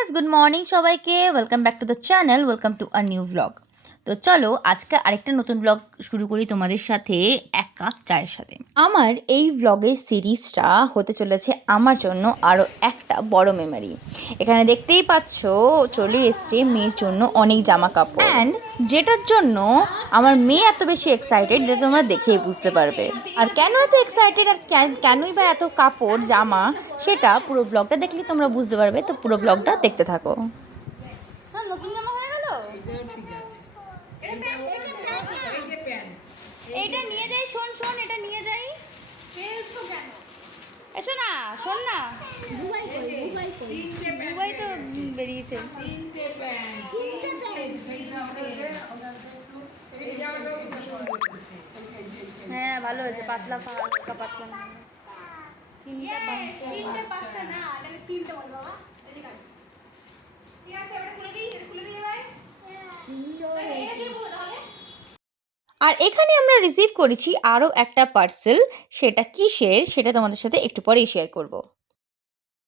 Guys, good morning সবাইকে। Welcome back to the channel, welcome to a new blog. তো চলো আজকে আরেকটা নতুন ব্লগ শুরু করি তোমাদের সাথে, এক কাপ চায়ের সাথে। আমার এই ব্লগের সিরিজটা হতে চলেছে আমার জন্য আরও একটা বড় মেমোরি। এখানে দেখতেই পাচ্ছ চলে এসছে মেয়ের জন্য অনেক জামা কাপড়, অ্যান্ড যেটার জন্য আমার মেয়ে এত বেশি এক্সাইটেড যেটা তোমরা দেখেই বুঝতে পারবে। আর কেন এত এক্সাইটেড আর কেনই বা এত কাপড় জামা, সেটা পুরো ব্লগটা দেখলে তোমরা বুঝতে পারবে। তো পুরো ব্লগটা দেখতে থাকো। নতুন জামা হয়ে গেল, এইটা নিয়ে যাই। শোন এটা নিয়ে যাই। এসো না, শোন না, দুবাই তো বেরিয়েছে। হ্যাঁ ভালো হয়েছে, পাতলা হালকা পাতলা না। তিনটে পাঁচটা না, তিনটে বল বাবা। ঠিক আছে, ওটা খুলে দিই ভাই। আর এখানে আমরা রিসিভ করেছি আরও একটা পার্সেল। সেটা কিসের সেটা তোমাদের সাথে একটু পরেই শেয়ার করব।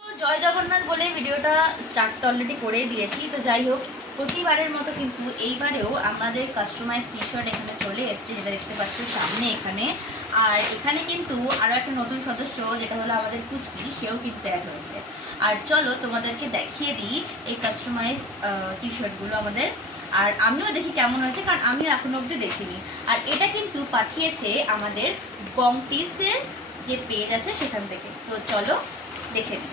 তো জয় জগন্নাথ বলে ভিডিওটা স্টার্ট তো অলরেডি করেই দিয়েছি। তো যাই হোক, প্রতিবারের মতো কিন্তু এইবারেও আমাদের কাস্টমাইজ টি শার্ট এখানে চলে এসছে, যেটা দেখতে পাচ্ছ সামনে এখানে। আর এখানে কিন্তু আরও একটা নতুন সদস্য, যেটা হলো আমাদের পুচকি, সেও কিন্তু অ্যাড হয়েছে। আর চলো তোমাদেরকে দেখিয়ে দিই এই কাস্টমাইজ টি শার্টগুলো আমাদের। আর আমিও দেখি কেমন হয়েছে, কারণ আমিও এখনো অবধি দেখিনি। আর এটা কিন্তু পাঠিয়েছে আমাদের বংটিসের যে পেজ আছে সেখান থেকে। তো চলো দেখে নিই।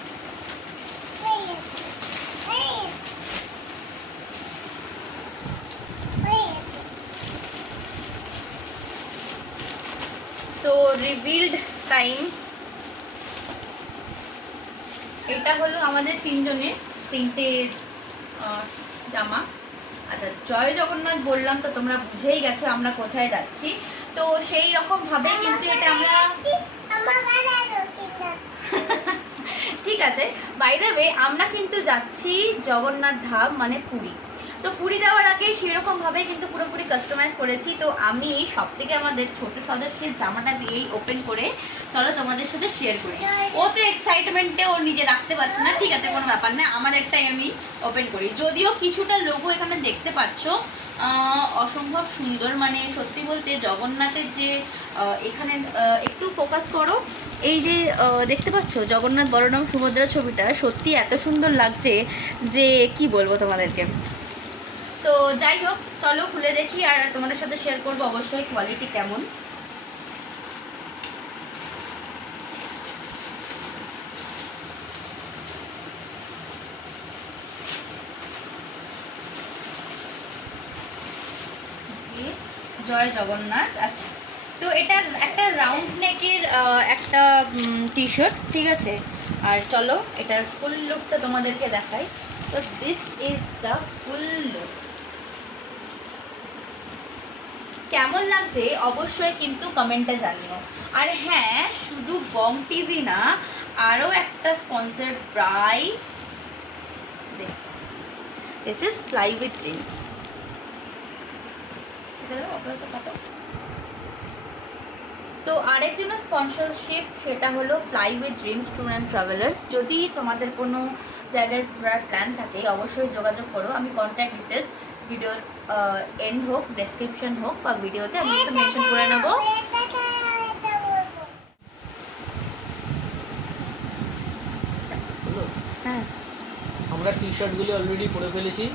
So revealed time. এটা হলো আমাদের তিনটে জামা। আচ্ছা, জয় জগন্নাথ বললাম তো তোমরা বুঝেই গেছো আমরা কোথায় যাচ্ছি। তো সেই রকম ভাবে কিন্তু এটা আমরা ঠিক আছে। বাই দ্য ওয়ে, আমরা কিন্তু যাচ্ছি জগন্নাথ ধাম মানে পুরী। তো পুরী যাওয়ার আগে সেরকম ভাবে কিন্তু পুরোপুরি কাস্টমাইজ করেছি। তো আমি সব থেকে আমাদের ছোট সদস্যের জামাটা দিয়েই ওপেন করে চলো তোমাদের সাথে শেয়ার করি। ও তো এক্সাইটমেন্টে ও নিজে রাখতে পারছে না, ঠিক আছে কোনো ব্যাপার না, আমাদেরটাই আমি ওপেন করি। যদিও কিছুটা লোগো এখানে দেখতে পাচ্ছ অসম্ভব সুন্দর, মানে সত্যি বলতে জগন্নাথের যে এখানে একটু ফোকাস করো, এই যে দেখতে পাচ্ছ জগন্নাথ বলরাম সুভদ্রা ছবিটা, সত্যি এত সুন্দর লাগছে যে কি বলবো তোমাদেরকে। তো যাই হোক, চলো খুলে দেখি আর তোমাদের সাথে শেয়ার করবো অবশ্যই কোয়ালিটি কেমন। জয় জগন্নাথ। আচ্ছা, তো এটা একটা রাউন্ড নেকের একটা টি শার্ট, ঠিক আছে। আর চলো এটার ফুল লুকটা তোমাদেরকে দেখাই। তো this is the full look. কেমন লাগছে অবশ্যই কিন্তু কমেন্টে জানিও। আর হ্যাঁ, শুধু বংটিজি না, আরও একটা sponsor by this is fly with dreams. তো আরেকজনের স্পন্সরশিপ, সেটা হলো fly with dreams tour and travellers. যদি তোমাদের কোনো জায়গায় ঘোরার প্ল্যান থাকে অবশ্যই যোগাযোগ করো। আমি কন্ট্যাক্ট ডিটেলস ভিডিওর এন্ড হোক, ডেসক্রিপশন হোক বা ভিডিওতে আমি একটু মেনশন করে নেবো। হ্যাঁ, আমরা টি শার্টগুলি অলরেডি পরে ফেলেছি।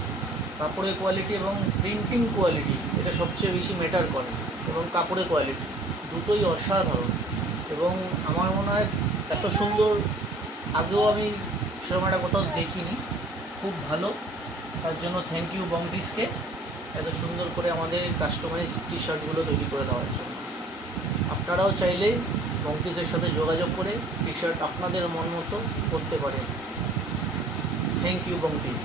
কাপড়ের কোয়ালিটি এবং প্রিন্টিং কোয়ালিটি এটা সবচেয়ে বেশি ম্যাটার করে, এবং কাপড়ের কোয়ালিটি দুটোই অসাধারণ। এবং আমার মনে হয় এত সুন্দর আগেও আমি সেরকম একটা কোথাও দেখিনি। খুব ভালো, তার জন্য থ্যাংক ইউ বংটিসকে এত সুন্দর করে আমাদের কাস্টমাইজ টি শার্টগুলো তৈরি করে দেওয়ার জন্য। আপনারাও চাইলে বংটিসের সাথে যোগাযোগ করে টি শার্ট আপনাদের মন মতো করতে পারেন। থ্যাংক ইউ বংটিস।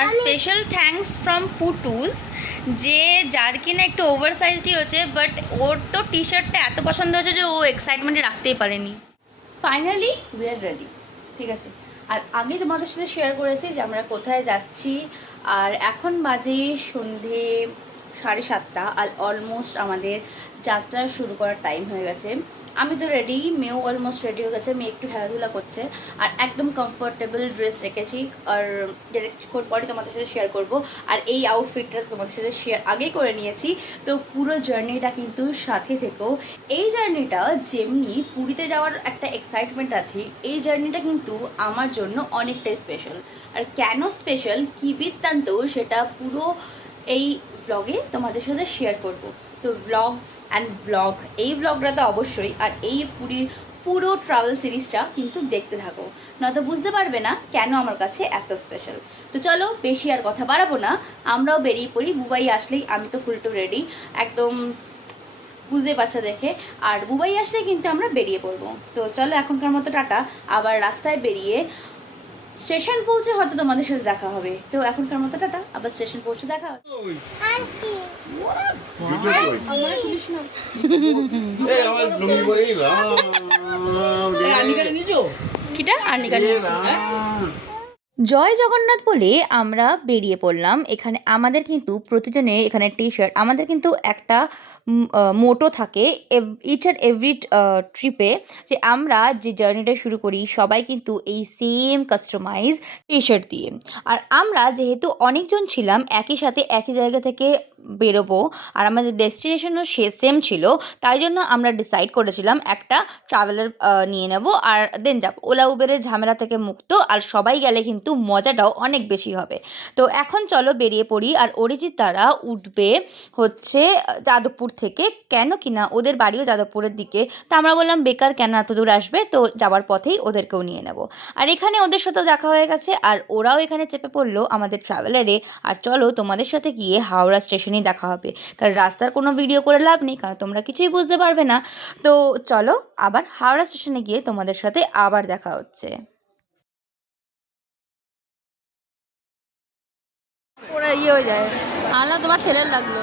আর স্পেশাল থ্যাঙ্কস ফ্রম পুটুস, যে যার কিনা একটু ওভার সাইজডই হচ্ছে, বাট ওর তো টি শার্টটা এত পছন্দ হয়েছে যে ও এক্সাইটমেন্টে রাখতেই পারেনি। ফাইনালি উই আর রেডি, ঠিক আছে। আর আমি তোমাদের সাথে শেয়ার করেছি যে আমরা কোথায় যাচ্ছি। আর এখন বাজে সন্ধে 7:30, আর অলমোস্ট আমাদের যাত্রা শুরু করার টাইম হয়ে গেছে। আমি তো রেডি, মেয়েও অলমোস্ট রেডি হয়ে গেছে, মেয়ে একটু খেলাধুলা করছে আর একদম কমফোর্টেবল ড্রেস রেখেছি আর ডিরেক্ট পরে তোমাদের সাথে শেয়ার করব। আর এই আউটফিটটা তোমাদের সাথে শেয়ার আগেই করে নিয়েছি, তো পুরো জার্নিটা কিন্তু সাথে থেকো। এই জার্নিটা যেমনি পুরীতে যাওয়ার একটা এক্সাইটমেন্ট আছে, এই জার্নিটা কিন্তু আমার জন্য অনেকটাই স্পেশাল। আর কেন স্পেশাল, কী বৃত্তান্ত, সেটা পুরো এই ব্লগে তোমাদের সাথে শেয়ার করব। তো ব্লগস অ্যান্ড ব্লগ, এই ব্লগটা তো অবশ্যই, আর এই পুরীর পুরো ট্রাভেল সিরিজটা কিন্তু দেখতে থাকো, নয়তো বুঝতে পারবে না কেন আমার কাছে এত স্পেশাল। তো চলো বেশি আর কথা বাড়াবো না, আমরাও বেরিয়ে পড়ি। বুবাই আসলেই, আমি তো ফুল টু রেডি একদম, বুঝতে পারছো দেখে। আর বুবাই আসলেই কিন্তু আমরা বেরিয়ে পড়বো। তো চলো এখনকার মতো টাটা, আবার রাস্তায় বেরিয়ে স্টেশন পৌঁছে হয়তো তোমাদের সাথে দেখা হবে। তো এখনকার মতো টাটা, আবার স্টেশন পৌঁছে দেখা হবে। কিটা আর্নিকা জয় জগন্নাথ বলে আমরা বেরিয়ে পড়লাম। এখানে আমাদের কিন্তু প্রতিজনে এখানে টি শার্ট, আমাদের কিন্তু একটা মোটো থাকে ইচ অ্যান্ড এভরি ট্রিপে, যে আমরা যে জার্নিটা শুরু করি সবাই কিন্তু এই সেম কাস্টমাইজ টি শার্ট দিয়ে। আর আমরা যেহেতু অনেকজন ছিলাম একই সাথে একই জায়গা থেকে বেরোবো, আর আমাদের ডেস্টিনেশনও সেম ছিল, তাই জন্য আমরা ডিসাইড করেছিলাম একটা ট্রাভেলার নিয়ে নেব আর দেন যাব। ওলা উবেরের ঝামেলা থেকে মুক্ত, আর সবাই গেলে কিন্তু মজাটাও অনেক বেশি হবে। তো এখন চলো বেরিয়ে পড়ি। আর অরিজিৎ তারা উঠবে হচ্ছে যাদবপুর থেকে, কেন কিনা ওদের বাড়িও যাদবপুরের দিকে। তা আমরা বললাম বেকার কেন এত দূর আসবে, তো যাওয়ার পথেই ওদেরকেও নিয়ে নেব। আর এখানে ওদের সাথেও দেখা হয়ে গেছে, আর ওরাও এখানে চেপে পড়লো আমাদের ট্রাভেলারে। আর চলো তোমাদের সাথে গিয়ে হাওড়া স্টেশনেই দেখা হবে, কারণ রাস্তার কোনো ভিডিও করে লাভ নেই, কারণ তোমরা কিছুই বুঝতে পারবে না। তো চলো আবার হাওড়া স্টেশনে গিয়ে তোমাদের সাথে আবার দেখা হচ্ছে। ওরা হয়ে যায়, আনলাম তোমার ছেলের লাগলো।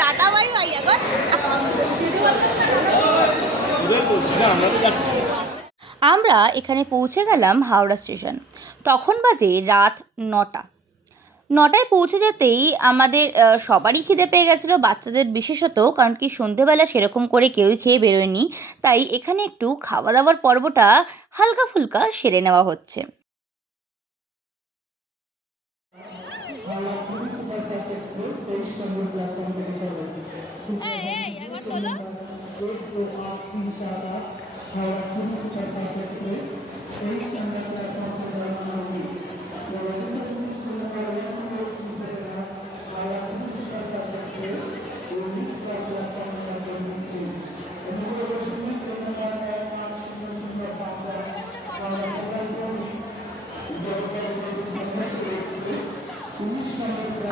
Tata bye bye. এখন আমরা এখানে পৌঁছে গেলাম হাওড়া স্টেশন। তখন বাজে রাত 9টা। 9টায় পৌঁছে যেতেই আমাদের সবারই খিদে পেয়ে গেছিলো, বাচ্চাদের বিশেষত, কারণ কি সন্ধেবেলা সেরকম করে কেউই খেয়ে বেরোয়নি। তাই এখানে একটু খাওয়া দাওয়ার পর্বটা হালকা ফুলকা সেরে নেওয়া হচ্ছে।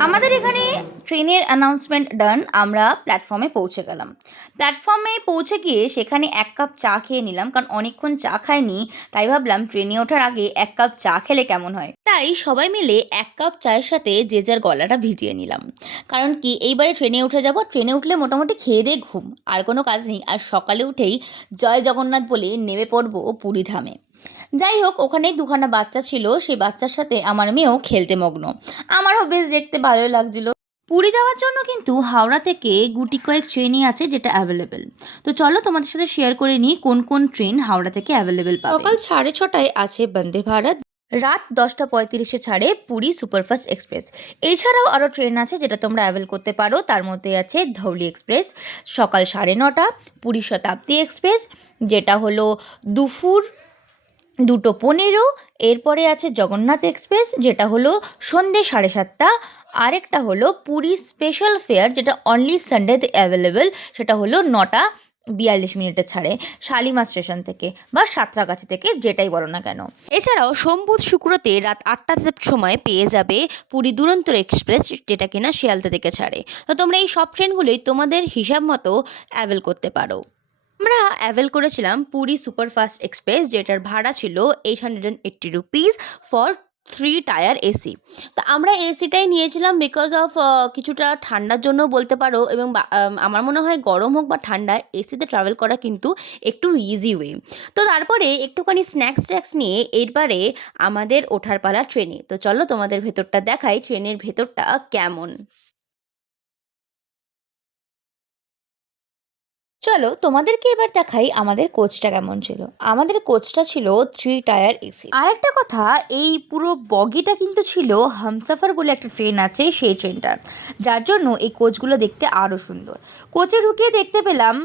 আমাদের এখানে ট্রেনের অ্যানাউন্সমেন্ট ডান, আমরা প্ল্যাটফর্মে পৌঁছে গেলাম। প্ল্যাটফর্মে পৌঁছে গিয়ে সেখানে 1 কাপ চা খেয়ে নিলাম, কারণ অনেকক্ষণ চা খাইনি, তাই ভাবলাম ট্রেনে ওঠার আগে 1 কাপ চা খেলে কেমন হয়। তাই সবাই মিলে 1 কাপ চায়ের সাথে যে যার গলাটা ভিজিয়ে নিলাম, কারণ কি এইবারে ট্রেনে উঠে যাব, ট্রেনে উঠলে মোটামুটি খেয়ে দিয়ে ঘুম, আর কোনো কাজ নেই। আর সকালে উঠেই জয় জগন্নাথ বলে নেমে পড়বো পুরী ধামে। যাই হোক, ওখানেই দুখানা বাচ্চা ছিল, সেই বাচ্চার সাথে আমার মেয়েও খেলতে মগ্ন। আমারও বেশ দেখতে ভালোই লাগছিল। পুরী যাওয়ার জন্য কিন্তু হাওড়া থেকে গুটি কয়েক ট্রেনই আছে যেটা অ্যাভেলেবেল। তো চলো তোমাদের সাথে শেয়ার করে নিই কোন কোন ট্রেন হাওড়া থেকে অ্যাভেলেবেল পাবে। সকাল 6:30টায় আছে বন্দে ভারত, রাত 10:35-এ ছাড়ে পুরী সুপারফাস্ট এক্সপ্রেস। এছাড়াও আরও ট্রেন আছে যেটা তোমরা অ্যাভেল করতে পারো, তার মধ্যে আছে ধৌলি এক্সপ্রেস সকাল 9:30, পুরী শতাব্দী এক্সপ্রেস যেটা হলো দুপুর 2:15, এরপরে আছে জগন্নাথ এক্সপ্রেস যেটা হলো সন্ধ্যে 7:30, আরেকটা হলো পুরী স্পেশাল ফেয়ার যেটা অনলি সানডেতে অ্যাভেলেবেল, সেটা হলো 9:42 ছাড়ে শালিমার স্টেশন থেকে বা সাঁতরাগাছি থেকে, যেটাই বলো না কেন। এছাড়াও সোম বুধ শুক্রতে রাত 8টার সময় পেয়ে যাবে পুরী দুরন্ত এক্সপ্রেস, যেটা কিনা শিয়ালদা থেকে ছাড়ে। তো তোমরা এই সব ট্রেনগুলোই তোমাদের হিসাব মতো অ্যাভেল করতে পারো। আমরা অ্যাভেল করেছিলাম পুরী সুপারফাস্ট এক্সপ্রেস, যেটার ভাড়া ছিল 880 রুপিস ফর 3 টায়ার এসি। তো আমরা এসিটাই নিয়েছিলাম বিকজ অফ কিছুটা ঠান্ডার জন্য বলতে পারো, এবং আমার মনে হয় গরম হোক বা ঠান্ডা, এসিতে ট্রাভেল করা কিন্তু একটু ইজি ওয়ে। তো তারপরে একটুখানি স্ন্যাক্স ট্যাক্স নিয়ে এরবারে আমাদের ওঠার পালা ট্রেনে। তো চলো তোমাদের ভেতরটা দেখাই, ট্রেনের ভেতরটা কেমন। চলো তোমাদেরকে এবার দেখাই আমাদের কোচটা কেমন ছিল। আমাদের কোচটা ছিল 3 টায়ার এসি। আর একটা কথা, এই পুরো বগিটা কিন্তু ছিল হামসাফার বলে একটা ট্রেন আছে, সেই ট্রেনটার, যার জন্য এই কোচগুলো দেখতে আরও সুন্দর। কোচে ঢুকিয়ে দেখতে পেলাম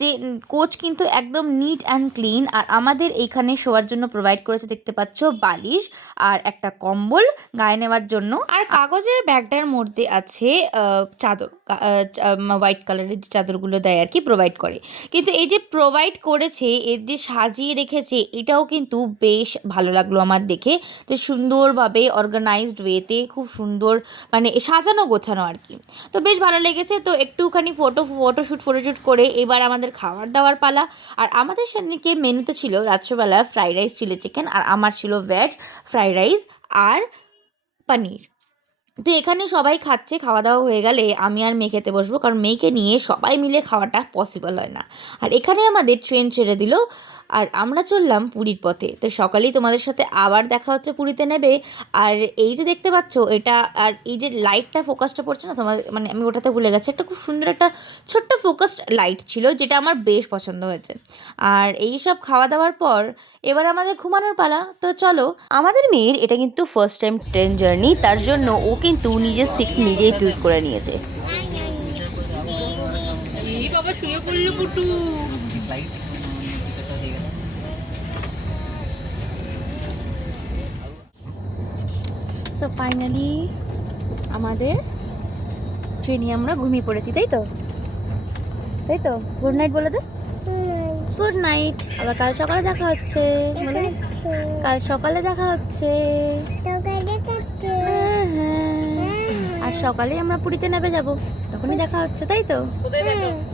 যে কোচ কিন্তু একদম নিট অ্যান্ড ক্লিন। আর আমাদের এইখানে শোয়ার জন্য প্রোভাইড করেছে, দেখতে পাচ্ছ, বালিশ আর একটা কম্বল গায়ে নেওয়ার জন্য। আর কাগজের ব্যাগটার মধ্যে আছে চাদর, হোয়াইট কালারের যে চাদরগুলো দেয় আর কি, প্রোভাইড করে। কিন্তু এই যে প্রোভাইড করেছে, এর যে সাজিয়ে রেখেছে, এটাও কিন্তু বেশ ভালো লাগলো আমার দেখে। তো সুন্দরভাবে অর্গানাইজড ওয়েতে, খুব সুন্দর মানে সাজানো গোছানো আর কি। তো বেশ ভালো লেগেছে। তো একটুখানি ফটোশ্যুট করে এবার আমাদের খাবার দাওয়ার পালা। আর আমাদের সেদিকে মেনুতে ছিল রাত্রেবেলা ফ্রাইড রাইস, চিলি চিকেন, আর আমার ছিল ভেজ ফ্রাইড রাইস আর পনির। তো এখানে সবাই খাচ্ছে, খাওয়া দাওয়া হয়ে গেলে আমি আর মেয়ে খেতে বসবো, কারণ মেয়েকে নিয়ে সবাই মিলে খাওয়াটা পসিবল হয় না। আর এখানে আমাদের ট্রেন ছেড়ে দিল, আর আমরা চললাম পুরীর পথে। তো সকালেই তোমাদের সাথে আবার দেখা হচ্ছে পুরীতে নেবে। আর এই যে দেখতে পাচ্ছ এটা, আর এই যে লাইটটা ফোকাসটা পড়ছে না তোমাদের, মানে আমি ওটাতে ভুলে গেছি, একটা খুব সুন্দর একটা ছোট্ট ফোকাসড লাইট ছিল, যেটা আমার বেশ পছন্দ হয়েছে। আর এই সব খাওয়া দাওয়ার পর এবার আমাদের ঘুমানোর পালা। তো চলো, আমাদের মেয়ের এটা কিন্তু ফার্স্ট টাইম ট্রেন জার্নি, তার জন্য ও কিন্তু নিজের সিট নিজেই চুজ করে নিয়েছে। এই বাবা শুয়ে পড়লো পুটু। সো ফাইনালি আমাদের ট্রেনে আমরা ঘুমিয়ে পড়েছি, তাই তো? তাই তো, গুড নাইট বলে দে। গুড নাইট, আবার কাল সকালে দেখা হচ্ছে। বলে দে। কাল সকালে দেখা হচ্ছে। হ্যাঁ, হ্যাঁ। আর সকালে আমরা পুরীতে নেমে যাব, তখনই দেখা হচ্ছে, তাই তো?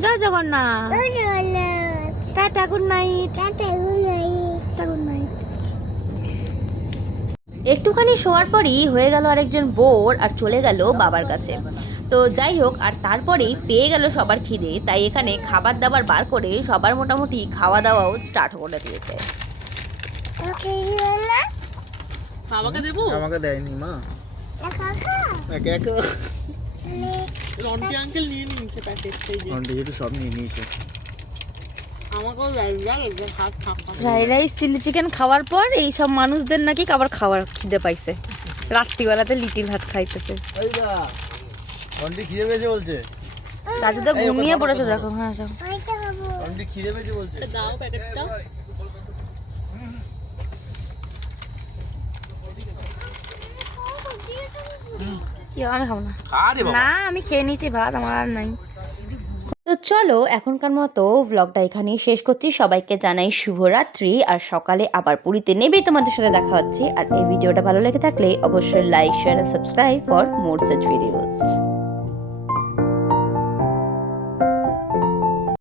Jai Jagannath. Tata, good night. Good night. একটুখানি শোয়ার পরই হয়ে গেল আরেকজন বোর, আর চলে গেল বাবার কাছে। তো যাই হোক, আর তারপরেই পেয়ে গেল সবার খিদে, তাই এখানে খাবার দাবার বার করে সবার মোটামুটি খাওয়া দাওয়াও স্টার্ট করে দিয়েছে। বাবাকে দেবো? আমাকে দেয়নি মা, একা একা লন্ডি আঙ্কেল নিয়ে নিয়েছে প্যাকেট, সেই যে অন্টি যেহেতু সব নিয়ে নিয়েছে। আমাকেও দেয় একদম হাত ফাঁকা। ফ্রাইড রাইস, চিলি চিকেন খাওয়ার পর এই সব মানুষদের নাকি আবার খাওয়ার খিদে পাইছে, রাত্রিবেলাতে লিটিল ভাত খাইতেছে। অন্টি খিদে পেয়েছে বলছে। রাজু তো ঘুমিয়ে পড়েছে, দেখো। হ্যাঁ, সব অন্টি খিদে পেয়েছে বলছে। দাও প্যাকেটটা। কি, আমি খাবো না। না, আমি খেয়ে নিয়েছি ভাত, আমার আর নাই। তো চলো এখনকার মতো ভ্লগটা এখানেই শেষ করছি। সবাইকে জানাই শুভরাত্রি, আর সকালে আবার পুরীতে নেবে তোমাদের সাথে দেখা হচ্ছে। আর এই ভিডিওটা ভালো লেগে থাকলে অবশ্যই লাইক, শেয়ার আর subscribe for more such videos.